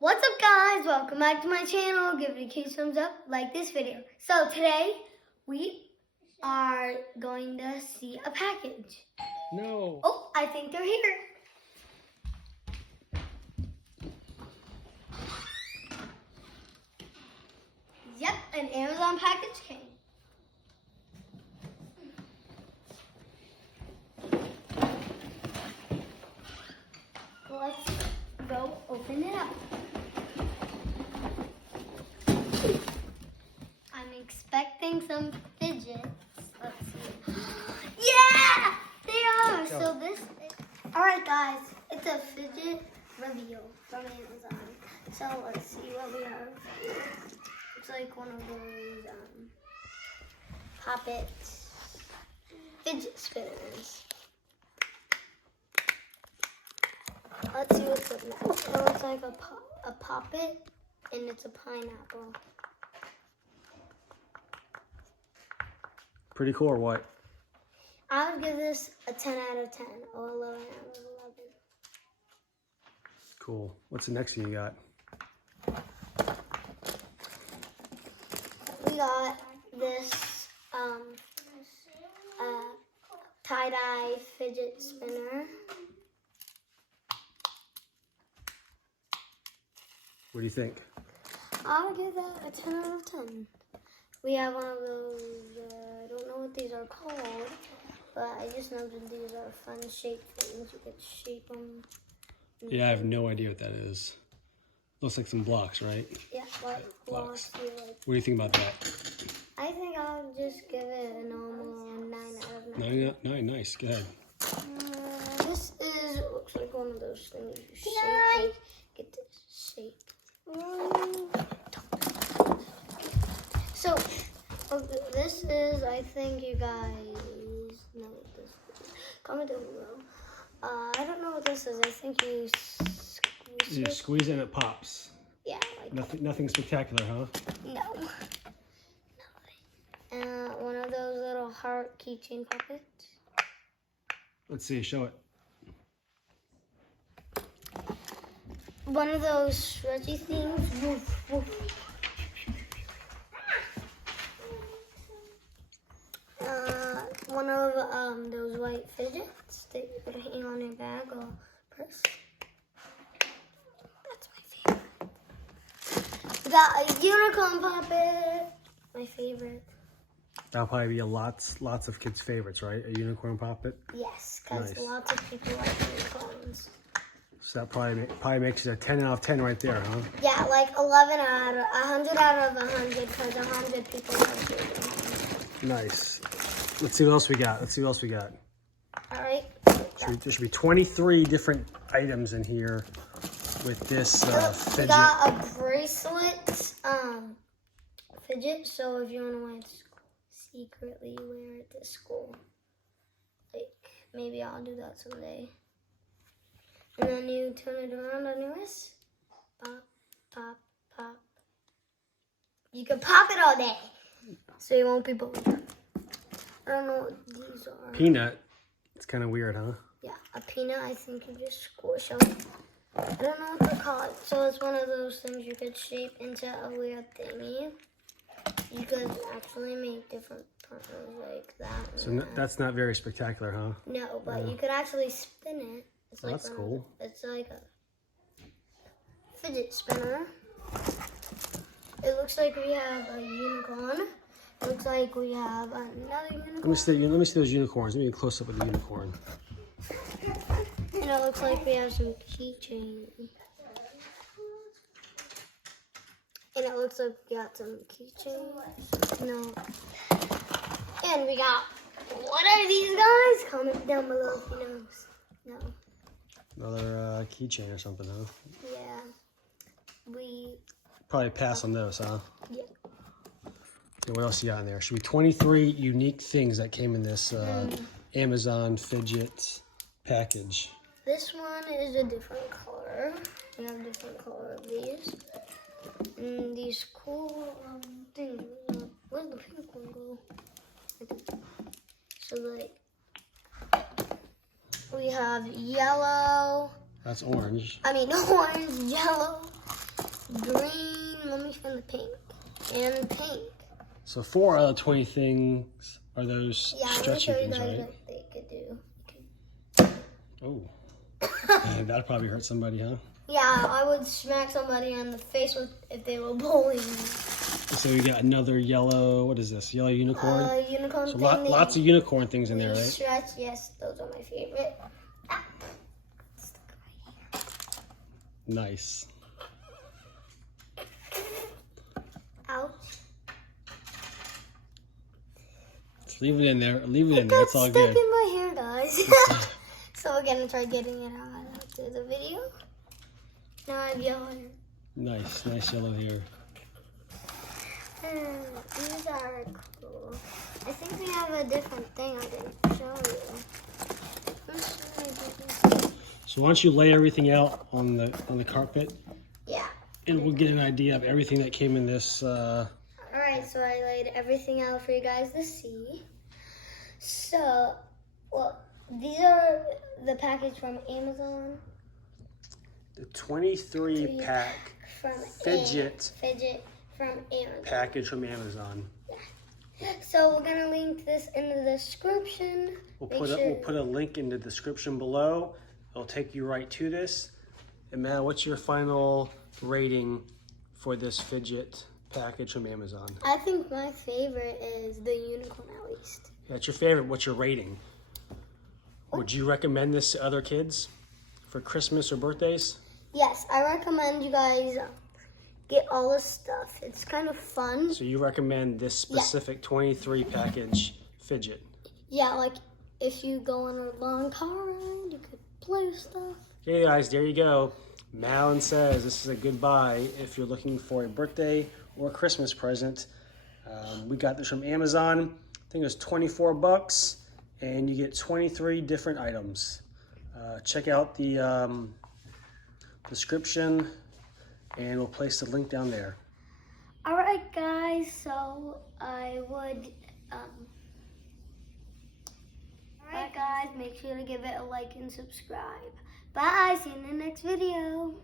What's up, guys? Welcome back to my channel. Give it a huge thumbs up, like this video. So today we are going to see a package. No. Oh, I think they're here. Yep, an Amazon package came. Let's go open it up. I'm expecting some fidgets. Let's see. Yeah, they are. So this is, all right, guys, it's a fidget reveal from Amazon. So let's see what we have here. It's like one of those Pop-It fidget spinners. Let's see what's up next. It looks like a Pop-It, and it's a pineapple. Pretty cool or what? I would give this a 10 out of 10 or 11 out of 11. Cool. What's the next thing you got? We got this tie-dye fidget spinner. What do you think? I would give that a 10 out of 10. We have one of those, I don't know what these are called, but I just know that these are fun shape things. You could shape them. Yeah, I have no idea what that is. Looks like some blocks, right? Yeah, like blocks. What do you think about that? I think I'll just give it a normal 9 out of 9. No, nice. Go ahead. This is, it looks like one of those things you shape. Get this shape. So, this is, I think you guys know what this is. Comment down below. I don't know what this is. I think you squeeze You it. squeeze it and it pops. Yeah, like Nothing spectacular, huh? no. One of those little heart keychain puppets. Let's see. Show it. One of those stretchy things. Woof, woof. One of those white fidgets that you could hang on your bag or purse. That's my favorite. We got a unicorn puppet. My favorite. That'll probably be lots of kids' favorites, right? A unicorn Pop-It. Yes, because Nice. lots of people like unicorns. So that probably makes it a 10 out of 10 right there, huh? Yeah, like 11 out of 100 out of 100 because 100 people like unicorns. Nice. Let's see what else we got. All right. There should be 23 different items in here with this We fidget. got a bracelet fidget, so if you want to wear it to school, secretly wear it to school. Like, maybe I'll do that someday. And then you turn it around on your wrist. Pop, pop, pop. You can pop it all day, so you won't be bored. I don't know what these are. Peanut. It's kind of weird, huh? Yeah, a peanut, I think you just squish them. I don't know what they're called. So it's one of those things you could shape into a weird thingy. You could actually make different partners like that. So that's not very spectacular, huh? No, but you could actually spin it. It's like That's cool. It's like a fidget spinner. It looks like we have a unicorn. It looks like we have another unicorn. Let me see those unicorns. Let me get close up with the unicorn. And it looks like we have some keychains. And it looks like we got some keychains. No. And we got, what are these guys? Comment down below if you know. No. Another keychain or something, huh? Yeah. We, Probably pass on those, huh? yeah. Okay, what else you got in there? Should be 23 unique things that came in this Amazon fidget package. This one is a different color. We have a different color of these. And these cool things. Where'd the pink one go? So like, we have yellow. That's orange. I mean orange, yellow, green. Let me find the pink. And pink. So 4 out of 20 things are those Yeah, I'm gonna stretchy show you things, guys right? what they could do. Oh. Man, that'd probably hurt somebody, huh? Yeah, I would smack somebody on the face if they were bullying me. So we got another yellow, what is this? Yellow unicorn? Unicorn So thing. lots of unicorn things in there, right? Stretch, yes, those are my favorite. Ah. Nice. Ouch. Just leave it in there. Leave it in there. It's all Stuck good. in my hair, guys. So we're gonna try getting it out after the video. Now I have yellow hair. Nice yellow hair. These are cool. I think we have a different thing I can show you. So why don't you lay everything out on the carpet, Yeah. and we'll get an idea of everything that came in this. Alright, so I laid everything out for you guys to see. So, well, these are the package from Amazon. The 23 pack From Fidget from Amazon. package from Amazon. So we're gonna link this in the description. We'll put a link in the description below. It'll take you right to this. And Matt, what's your final rating for this Fidget package from Amazon? I think my favorite is the unicorn, at least. That's your favorite. What's your rating? Would you recommend this to other kids for Christmas or birthdays? Yes, I recommend you guys get all the stuff. It's kind of fun. So you recommend this specific 23 package Fidget? Yeah, like if you go on a long car ride, you could play with stuff. Okay guys, there you go. Malin says this is a good buy if you're looking for a birthday or a Christmas present. We got this from Amazon. I think it was 24 bucks, and you get 23 different items. Check out the description, and we'll place the link down there. All right, guys. So I would. All right, guys. Make sure to give it a like and subscribe. Bye. See you in the next video.